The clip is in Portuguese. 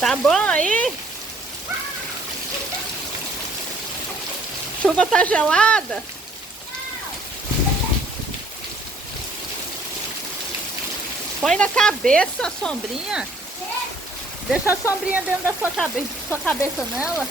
Tá bom aí? Chuva tá gelada? Põe na cabeça a sombrinha. Deixa a sombrinha dentro da sua cabeça nela.